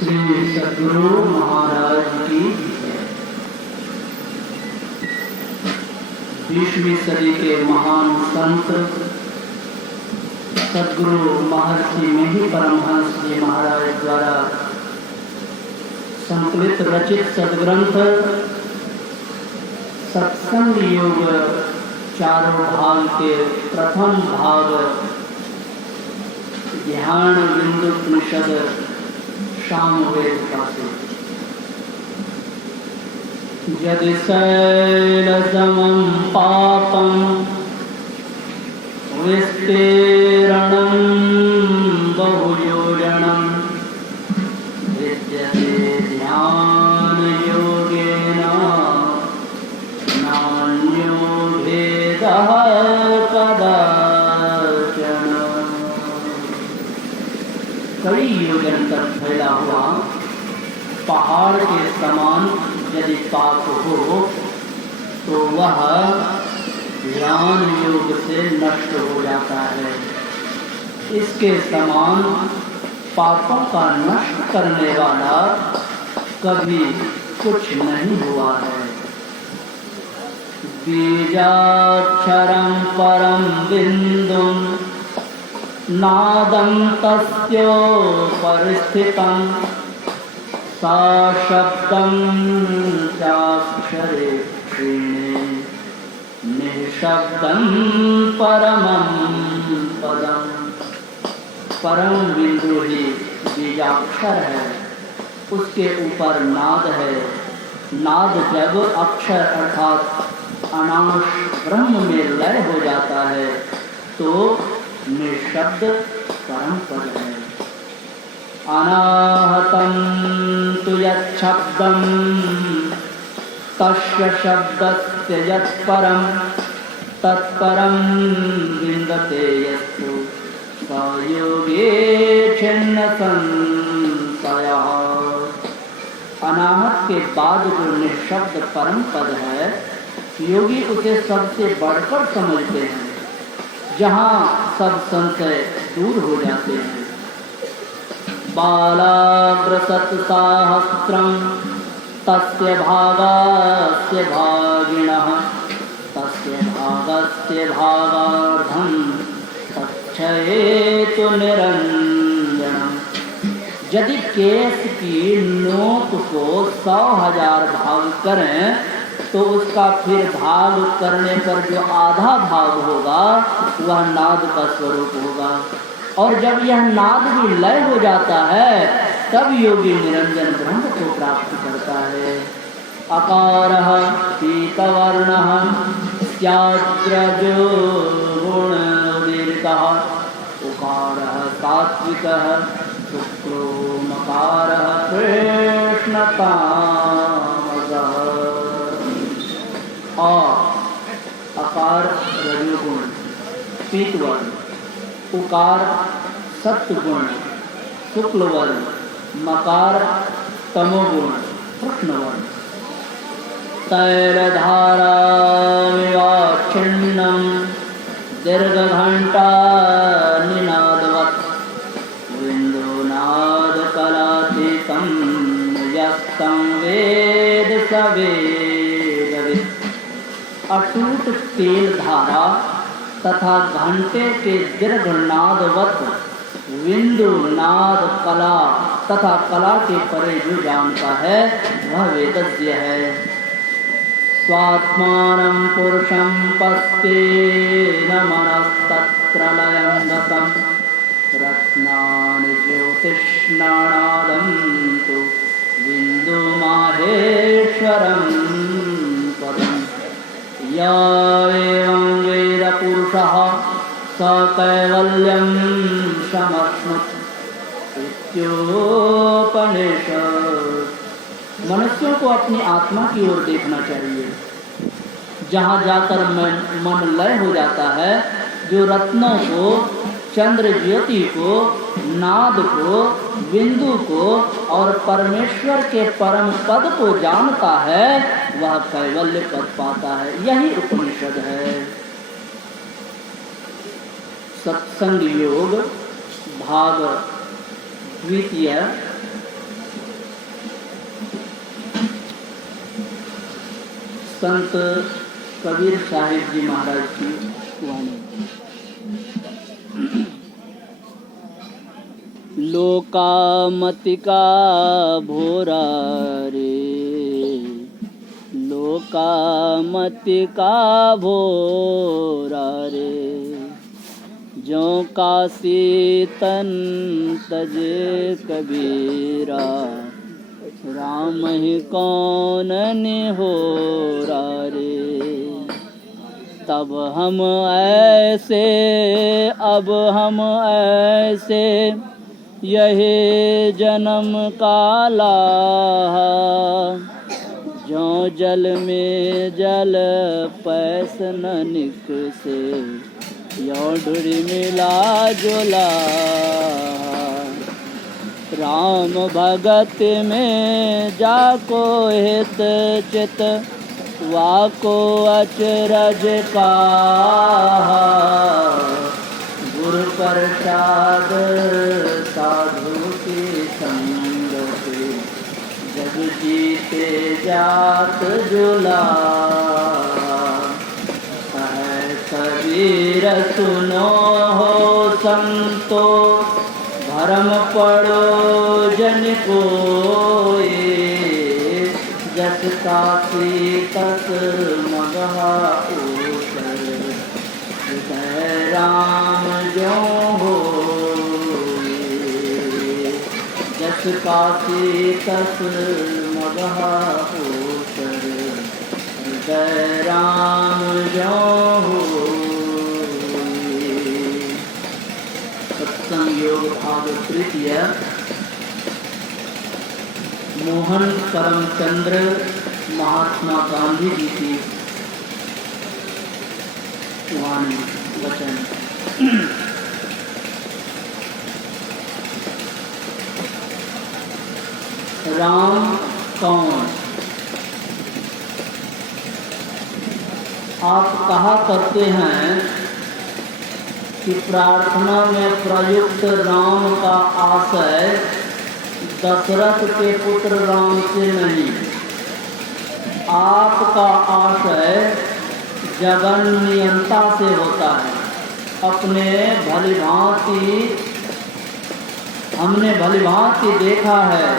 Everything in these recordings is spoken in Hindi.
श्री सद्गुरु महाराज की 20वीं सदी के महान संत सद्गुरु महर्षि मेही परमहंस जी महाराज द्वारा संकलित रचित सद्ग्रंथ सत्संग योग चारों भाग के प्रथम भाग ध्यान बिंदु उपनिषद सामवेद का यदि शैलसमं पापं विस्तीर्णं बहुयोजनं विद्यते ध्यानयोगेन नान्यो भेदः कदाचन। कई योजन तक फैला हुआ पहाड़ के समान यदि पाप हो तो वह ध्यान योग से नष्ट हो जाता है। इसके समान पापों का नष्ट करने वाला कभी कुछ नहीं हुआ है। बीजाक्षरं परम बिंदुं नादं तस्योपरिस्थितं सा शब्दं चाक्षरे क्षीणे निःशब्दं परमं पदम्। परम बिंदु ही बीजाक्षर है, उसके ऊपर नाद है। नाद जब अक्षर अर्थात अनाश ब्रह्म में लय हो जाता है तो निःशब्द परम पद है। अनाहतं तु यच्छब्दं तस्य शब्दस्य यत्परं तत्परं विन्दते यस्तु स योगे छिन्न संशयः। अनाहत के बाद जो निःशब्द परम पद है, योगी उसे सबसे बढ़कर समझते हैं, जहाँ सब संशय दूर हो जाते हैं। बालाग्रसत्साहस्रं तस्य भागस्य भागिनः तस्य भागस्य भागार्धं तच्छयेतु निरञ्जनम्। यदि केस की नोक को 100,000 भाग करें तो उसका फिर भाग करने पर जो आधा भाग होगा वह नाद का स्वरूप होगा। और जब यह नाद भी लय हो जाता है तब योगी निरंजन ब्रह्म को प्राप्त करता है। अकारः पीतवर्णः स्याद्रजो गुणोदीर्घः उकारः सात्विकः शुक्लो मकारः कृष्णतामसः। अकार रजोगुण पीतवर्ण, उकार सत्वगुण शुक्लवर्ण, मकार तमोगुण कृष्णवर्ण। तैलधारामिवाच्छिन्नं दीर्घघण्टा निनादवत् बिन्दुनादकलातीतं यस्तं वेद स वेदवित्। अटूट तेल धारा तथा घंटे के दीर्घ नादवत विंदु नाद कला तथा कला के परे जो जानता है वह वेदज्ञ है। स्वात्मानं पुरुषं पस्तेन मनस्तत्र लयं गतं रत्नानि ज्योतिष्णानादं तु बिन्दुमाहेश्वरं पदम्। य एवं वेद पुरुषः स कैवल्यं समश्नुत इत्योपनिषत्। मनुष्यों को अपनी आत्मा की ओर देखना चाहिए, जहाँ जाकर मन लय हो जाता है। जो रत्नों को, चंद्र ज्योति को, नाद को, बिंदु को और परमेश्वर के परम पद को जानता है वह कैवल्य पद पाता है। यही उपनिषद है। सत्संग योग भाग द्वितीय संत कबीर साहिब जी महाराज की वाणी। लोकामतिका भोरा रे, लोकामतिका भोरा रे, जो काशी तन तजे कबीरा, राम ही कौन निहोरा रे। तब हम ऐसे अब हम ऐसे, यही जन्म काला, जो जल में जल पैस न निकसे, यो ढूढ़ी मिला जुला। राम भगत में जाको हित चित, वाको अचरज का, गुरु प्रसाद साधु की संगत, जग जीते जात जुला। कबीर सुनो हो संतो, भरम पड़ो जन कोय, जस काशी तस मगहा ऊपर, हृदय राम जो होय। जस काशी तस मगहा ऊपर, हृदय राम जो होय। सत्संग योग भाग तृतीय। मोहन करमचंद्र महात्मा गांधी जी की वाणी वचन। राम कौन? आप कहा करते हैं कि प्रार्थना में प्रयुक्त राम का आशय दशरथ के पुत्र राम से नहीं, आपका आशय जगन नियंता से होता है। अपने भलीभांति हमने भलीभांति देखा है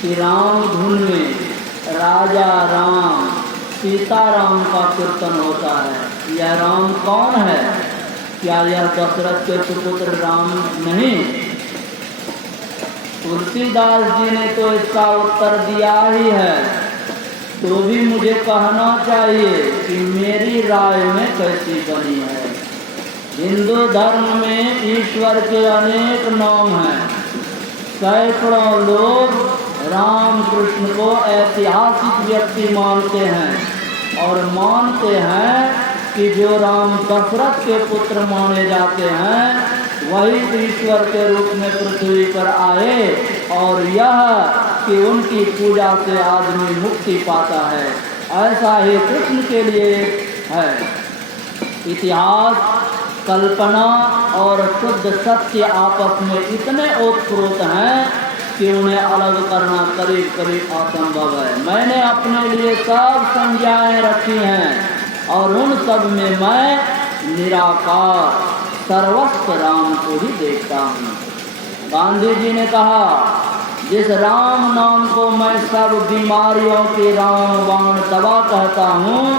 कि राम धुन में राजा राम सीताराम का कीर्तन होता है। यह राम कौन है? क्या यह दशरथ के सुपुत्र राम नहीं? तुलसीदास जी ने तो इसका उत्तर दिया ही है, तो भी मुझे कहना चाहिए कि मेरी राय में कैसी बनी है। हिंदू धर्म में ईश्वर के अनेक नाम हैं। सैकड़ों लोग राम कृष्ण को ऐतिहासिक व्यक्ति मानते हैं और मानते हैं कि जो राम दशरथ के पुत्र माने जाते हैं वही ईश्वर के रूप में पृथ्वी पर आए, और यह कि उनकी पूजा से आदमी मुक्ति पाता है, ऐसा ही कृष्ण के लिए है। इतिहास, कल्पना और शुद्ध सत्य आपस में इतने ओतप्रोत हैं कि उन्हें अलग करना करीब करीब असंभव है। मैंने अपने लिए सब संज्ञाएं रखी हैं और उन सब में मैं निराकार सर्वस्व राम को ही देखता हूँ। गांधी जी ने कहा, जिस राम नाम को मैं सब बीमारियों की रामबाण दवा कहता हूँ,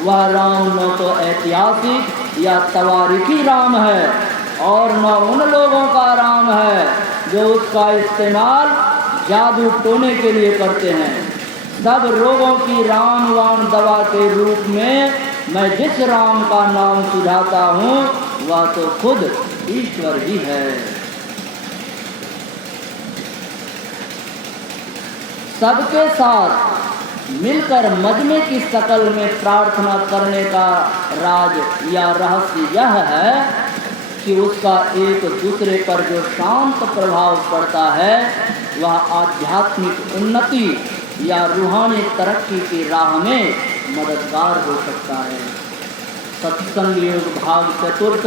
वह राम न तो ऐतिहासिक या तवारीखी राम है और न उन लोगों का राम है जो उसका इस्तेमाल जादू टोने के लिए करते हैं। सब रोगों की रामबाण दवा के रूप में मैं जिस राम का नाम सुझाता हूँ वह तो खुद ईश्वर ही है। सबके साथ मिलकर मजमे की शकल में प्रार्थना करने का राज या रहस्य यह है कि उसका एक दूसरे पर जो शांत प्रभाव पड़ता है वह आध्यात्मिक उन्नति या रूहानी तरक्की की राह में मददगार हो सकता है। सत्संग योग भाग चतुर्थ,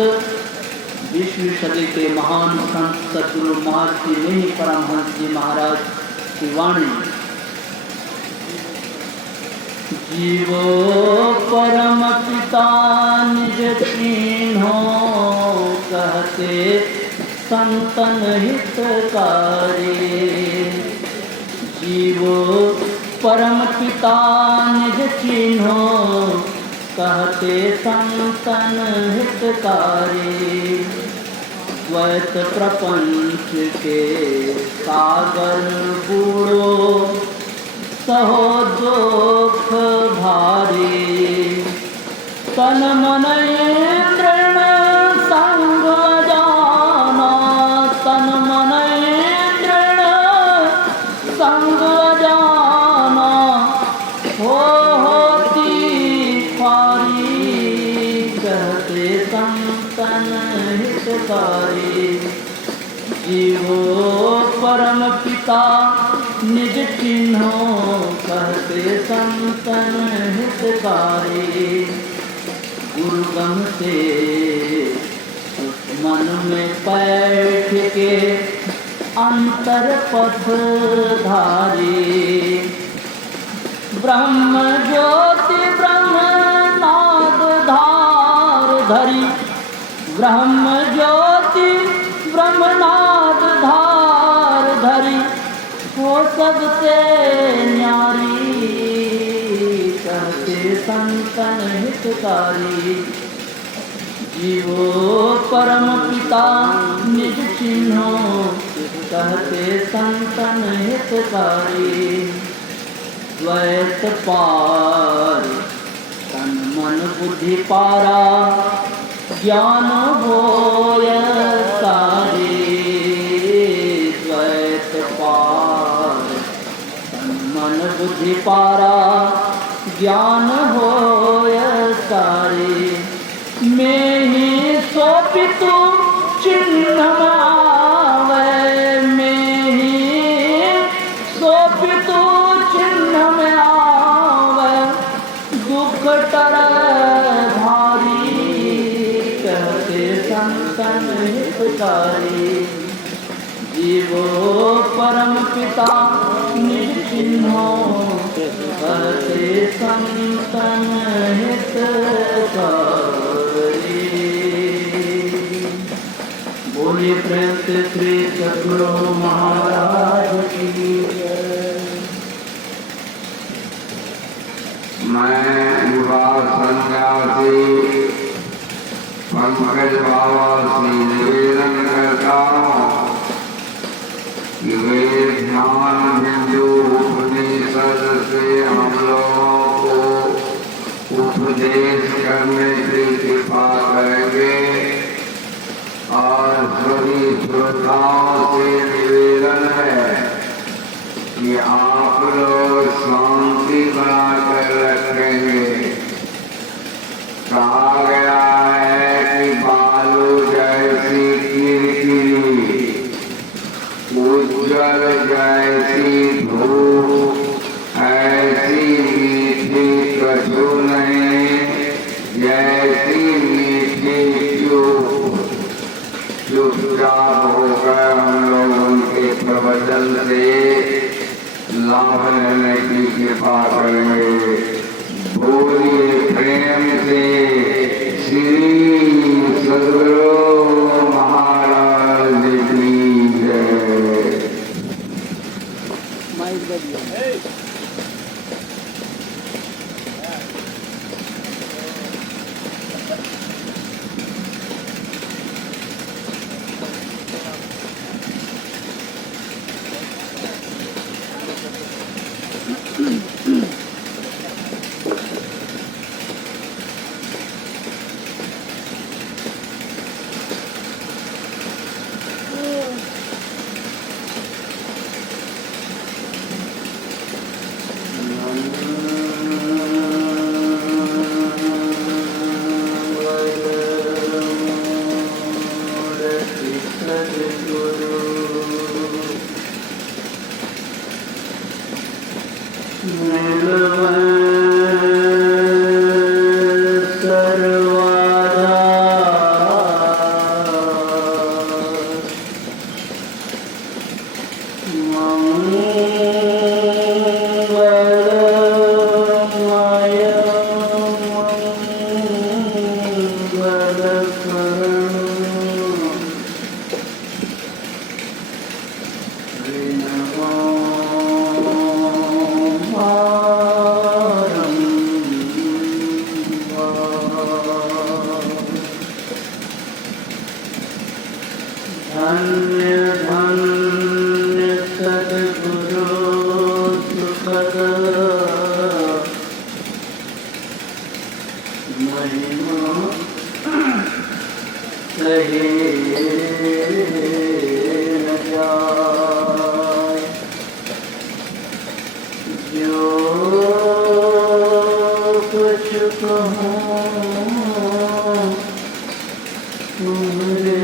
20वीं सदी के महान संत सद्गुरु महर्षि नेमि परमहंस जी महाराज की वाणी। जीवो परम पिता निज कीन्हो, कहते संतन हितकारी। जीवो परम पिता निज कीन्हो, कहते संतन हितकारी। द्वैत प्रपंच के सागर बूढ़ो, सहो दुख भारी। तन मन इंद्रिय संग जाना, तन मन इंद्रिय संग जाना, होती पारी। कहते संतन हितकारी। जीवो परम पिता निज चिन्हो, कहते संतन हितकारी। गुरुगम से मन में बैठ के अंतर पथ धारी। ब्रह्म ज्योति ब्रह्म नाद धार धरी, ब्रह्म ज्योति ब्रह्मनाद धार धरी। वो सबसे न्यारी, कहते संतन हितकारी। जीवो परम पिता निज चिन्हो, कहते संतन हितकारी। द्वैत पार तन मन बुद्धि पारा, ज्ञान होय सारे। द्वैत पार तन मन बुद्धि पारा, ज्ञान होय सारे। मैं ही सोपितु चिन्ह आवे, मैं ही सोपितु चिन्ह में आवे। दुख टर भारी, कहते संतन हितकारी। जीवो परम पिता निज चिन्हो, कहते संतन हितकारी। बोलिए प्रेम से श्री सद्गुरु महाराज की जय। मैं युवा सन्यासी पंकज बाबा से निवेदन करता हूँ कि वे ध्यान बिंदु उपनिषद से हम लोगों को उपदेश करने की कृपा करेंगे। और सभी श्रोताओं से निवेदन है कि आप लोग शांति बनाकर रखेंगे। कहा गया है कि बालू जैसी किरकिरी, उज्जवल जैसी धूप, ऐसी मीठी कछु नहीं, जैसी मीठी चुप। चुपचाप होकर हम लोग उनके प्रवचन से लाभ लेने की कृपा करेंगे। बोलिए प्रेम से श्री सद्गुरु महाराज की जय। मंगलमय धन्य धन्य सद्गुरु सुखद महिमा कहे न जाए। जो कुछ कहूँ तुम्हारे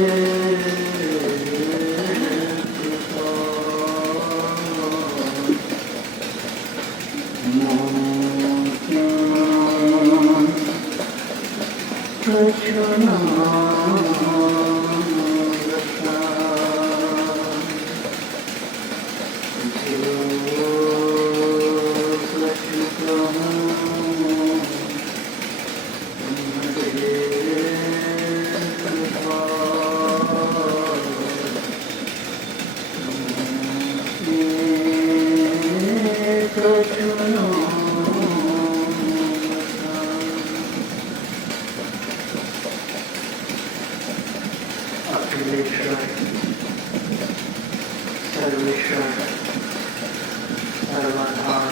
अखिलेश्वर सर्वेश्वर सर्वाधार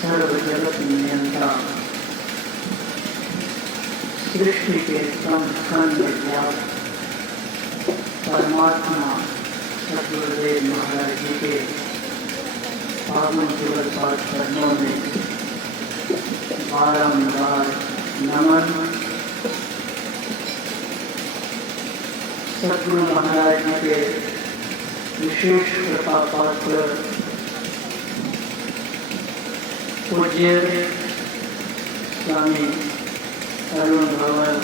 सर्वजगत नियंता सृष्टि के कण में व्याप्त परमात्मा सतगुरुदेव महाराज जी के पावन जुगल पाठ चरणों में बारंबार नमन। सतगुरु महाराज जी के विशेष कृपा पात्र पूज्य स्वामी अरुण भवन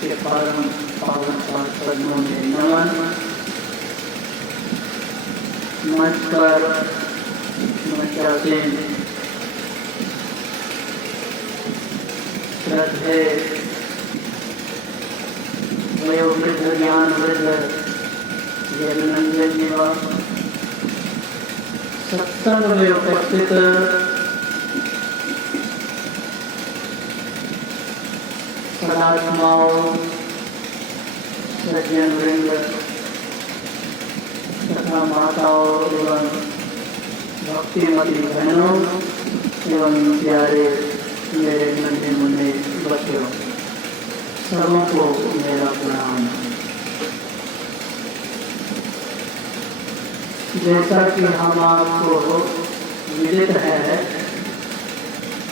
के परम पावन पाठ चरणों में नमन। मंच पर मंचासीन श्रद्धे वयोवृद्ध ज्ञान वृद्ध जगनंदन निवास सत्संग में उपस्थित सदात्माओं सज्जन वृंद तथा माताओं एवं भक्तिमती बहनों एवं प्यारे मेरे नन्हे मुन्ने बच्चों, सबों को मेरा प्रणाम। जैसा कि हम आपको विदित है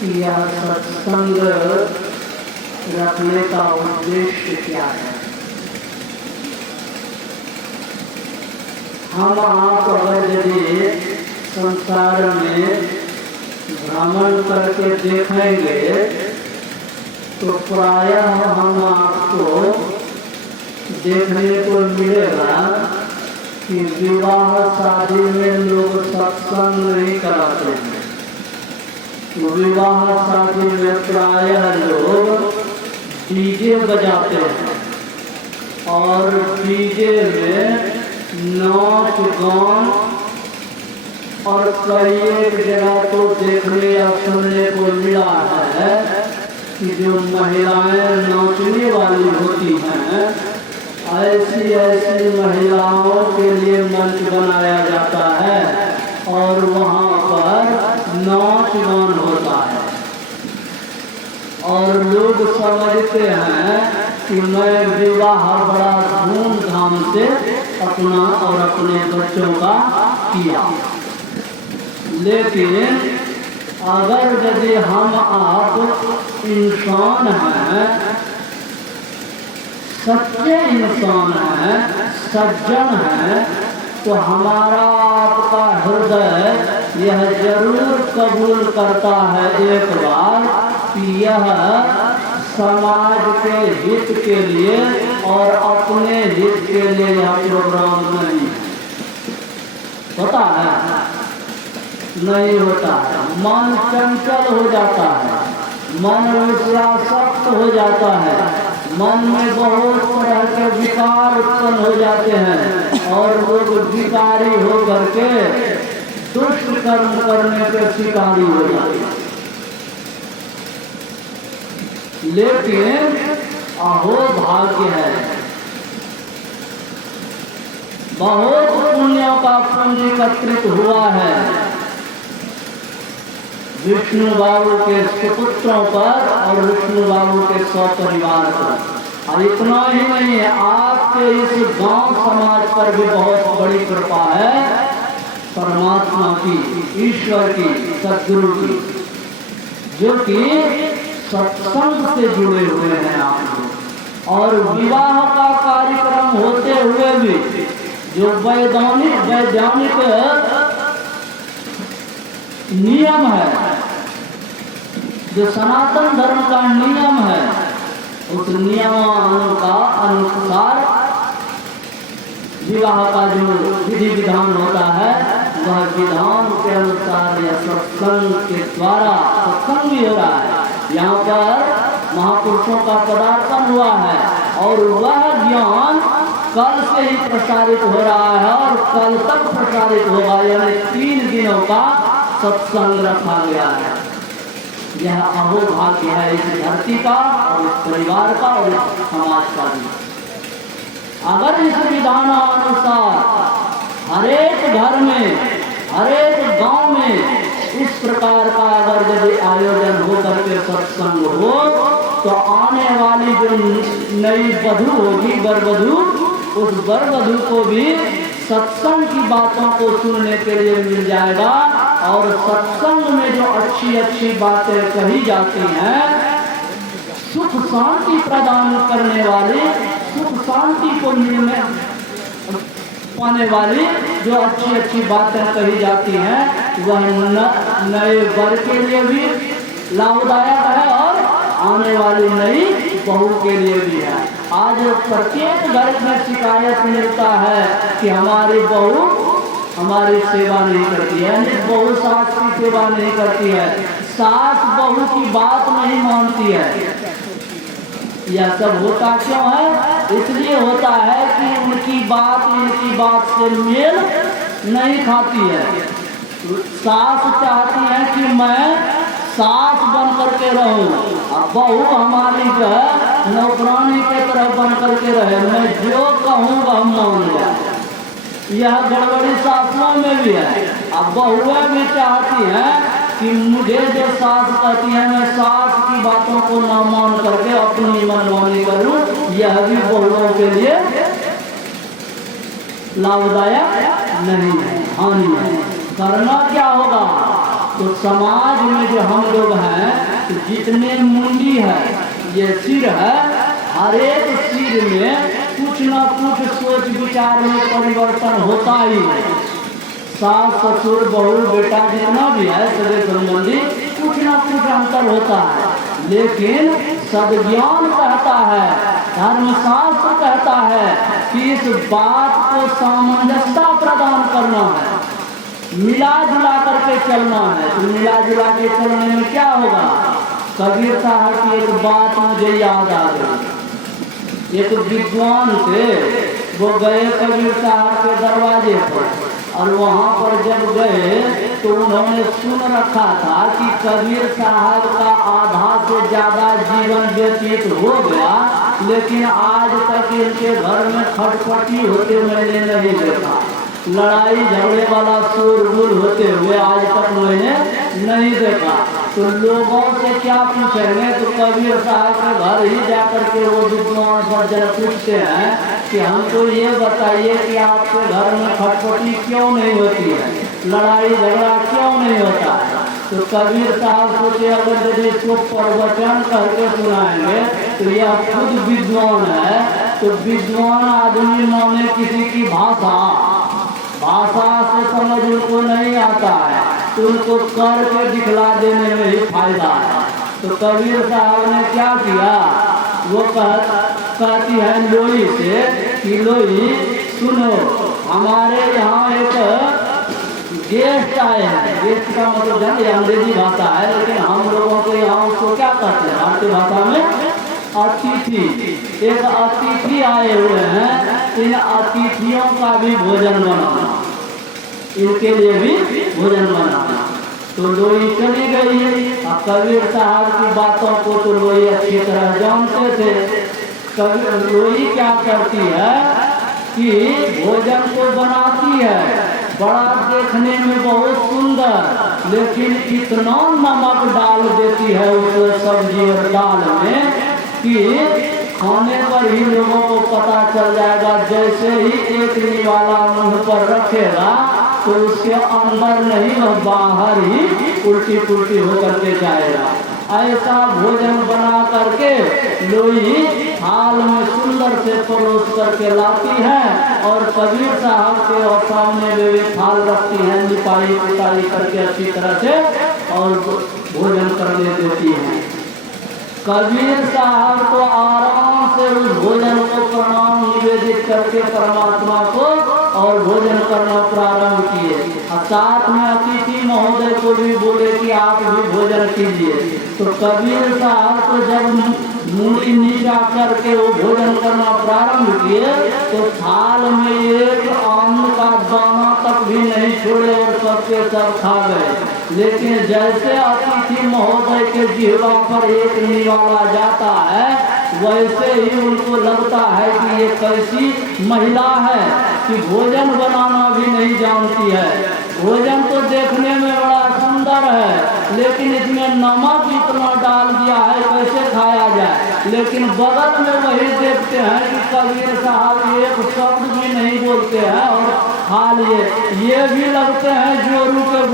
कि यह सत्संग रखने का उद्देश्य क्या है। हम आप अगर यदि संसार में भ्रमण करके देखेंगे तो प्रायः हम आपको देखने को मिलेगा कि विवाह शादी में लोग सत्संग नहीं कराते हैं। विवाह शादी में प्रायः लोग डीजे बजाते हैं और डीजे में नाच गान और कई एक जगह तो देखने या सुनने को मिला है कि जो महिलाएं नाचने वाली होती हैं ऐसी ऐसी महिलाओं के लिए मंच बनाया जाता है और वहाँ पर नाच गान होता है और लोग समझते हैं कि मैं विवाह बड़ा धूमधाम से अपना और अपने बच्चों का किया। लेकिन अगर यदि हम आप इंसान हैं, सच्चे इंसान हैं, सज्जन हैं, तो हमारा आपका हृदय यह जरूर कबूल करता है एक बार कि यह समाज के हित के लिए और अपने हित के लिए यह प्रोग्राम नहीं होता है, नहीं होता है। मन चंचल हो जाता है, मन विषयासक्त हो जाता है, मन में बहुत तरह के विकार उत्पन्न हो जाते हैं और लोग भिखारी हो करके दुष्ट कर्म करने के शिकारी हो जाते। लेकिन अहो भाग्य है, बहुत पुण्यों का पुण्य एकत्रित हुआ है विष्णु बाबू के सुपुत्रों पर और विष्णु बाबू के सपरिवार पर। और इतना ही नहीं है, आपके इस गांव समाज पर भी बहुत बड़ी कृपा है परमात्मा की, ईश्वर की, सद्गुरु की, जो कि सत्संग से जुड़े हुए हैं आप लोग। और विवाह का कार्यक्रम होते हुए भी जो वैज्ञानिक नियम है, जो सनातन धर्म का नियम है, उस नियम का अनुसार विवाह का जो विधि विधान होता है वह विधान के अनुसार या सत्संग के द्वारा सत्संग भी हो रहा है। यहाँ पर महापुरुषों का पदार्पण हुआ है और वह ज्ञान कल से ही प्रसारित हो रहा है और कल तक प्रसारित होगा, यानी 3 दिनों का सत्संग रखा गया है। यह अहोभाग्य है इस धरती का और इस परिवार का और इस समाज का भी। अगर इस विधानानुसार हरेक घर में, हरेक गांव में इस प्रकार का अगर यदि आयोजन हो करके सत्संग हो, तो आने वाली जो नई वधू होगी, वरवधू, उस वरवधू को भी सत्संग की बातों को सुनने के लिए मिल जाएगा। और सत्संग में जो अच्छी अच्छी बातें कही जाती हैं, सुख शांति प्रदान करने वाली, सुख शांति को मिलने पाने वाली जो अच्छी अच्छी बातें कही जाती हैं, वह नए वर के लिए भी लाभदायक है और आने वाली नई बहू के लिए भी है। आज प्रत्येक घर में शिकायत मिलता है कि हमारी बहू हमारी सेवा नहीं करती है, बहू सास की सेवा नहीं करती है, सास बहू की बात नहीं मानती है। यह सब होता क्यों है? इसलिए होता है कि उनकी बात इनकी बात से मेल नहीं खाती है। सास चाहती है कि मैं सास बन करके रहूं, बहू हमारी जो है नौकरानी के तरह बन करके रहे, मैं जो कहूँगा हम मान जाए। यह गड़बड़ी सासुओं में भी है। अब बहुएं भी चाहती हैं कि मुझे जो सास कहती है मैं सास की बातों को ना मान करके अपनी मनमानी करूं। यह भी बहुओं के लिए लाभदायक नहीं है, हानि है। करना क्या होगा? तो समाज में जो हम लोग हैं, तो जितने मुंडी है, ये सिर है, हर एक सिर में कुछ ना कुछ सोच विचार में परिवर्तन होता ही है। सास ससुर बहू बेटा जितना भी है सगे संबंधी कुछ ना कुछ अंतर होता है, लेकिन सद्ज्ञान कहता है, धर्मशास्त्र कहता है कि इस बात को सामंजस्यता प्रदान करना है, मिला जुला करके चलना है। तो मिला जुला के चलने में क्या होगा? कबीर साहब की एक बात मुझे याद आ गई। एक विद्वान थे, वो गए कबीर साहब के दरवाजे पर, और वहाँ पर जब गए तो उन्होंने सुन रखा था कि कबीर साहब का आधा से ज्यादा जीवन व्यतीत हो गया, लेकिन आज तक इनके घर में खटपटी होते मैंने नहीं देखा, लड़ाई झगड़े वाला शोरगुल होते हुए आज तक मैंने नहीं देखा। तो लोगों से क्या पूछेंगे? तो कबीर साहब के घर ही जाकर के वो विद्वान सज्जन पूछते हैं कि हमको ये बताइए कि आपके घर में खटपटी क्यों नहीं होती है, लड़ाई झगड़ा क्यों नहीं होता है? तो कबीर साहब सोचे अगर यदि इसको प्रवचन करके सुनाएंगे तो यह खुद विद्वान है, तो विद्वान आदमी माने किसी की भाषा से समझ उनको नहीं आता है, तो उनको करके दिखला देने में ही फायदा है। तो कबीर साहब ने क्या किया? वो कहती है लोई से कि लोई सुनो, हमारे यहाँ एक गेस्ट आए हैं। गेस्ट का मतलब है अंग्रेजी भाषा है, लेकिन हम लोगों के यहाँ उसको क्या कहते हैं भारतीय भाषा में? अतिथि। एक अतिथि आए हुए हैं, इन अतिथि अतिथियों का भी भोजन बनाना, इनके लिए भी भोजन बनाना। तो लोई चली गई। अब कबीर साहब की बातों को तो लोई अच्छी तरह जानते थे। कबीर लोई क्या करती है कि भोजन को बनाती है, बड़ा देखने में बहुत सुंदर, लेकिन इतना नमक डाल देती है उस सब्जी और दाल में कि खाने पर ही लोगों को पता चल जाएगा। जैसे ही एक निवाला मुंह पर रखेगा तो उसके अंदर नहीं और बाहर ही उल्टी पुल्टी होकर के जाएगा। ऐसा भोजन बना करके लोई थाल में सुंदर से परोस करके लाती है और कबीर साहब के और सामने वे थाल रखती है, निपाई पुताई करके अच्छी तरह से और भोजन करने देती है। कबीर साहब को आराम से उस भोजन को प्रणाम निवेदित करके परमात्मा को और भोजन करना प्रारंभ किए। साथ में अतिथि महोदय को भी बोले कि आप भी भोजन कीजिए। तो कबीर साहब को जब मूड़ी नीचा करके वो भोजन करना प्रारंभ किए तो थाल में एक अन्न का दाना तक भी नहीं छोड़े और सबके सब खा गए। लेकिन जैसे अतिथि महोदय के जिह्वा पर एक निवाला जाता है वैसे ही उनको लगता है कि ये कैसी महिला है कि भोजन बनाना भी नहीं जानती है। भोजन तो देखने में बड़ा सुंदर है लेकिन इसमें नमक इतना डाल दिया है कैसे खाया जाए। लेकिन बगल में वही देखते हैं कि कबीर साहब एक शब्द भी नहीं बोलते हैं और खा लिए। ये भी लगते हैं जोरू के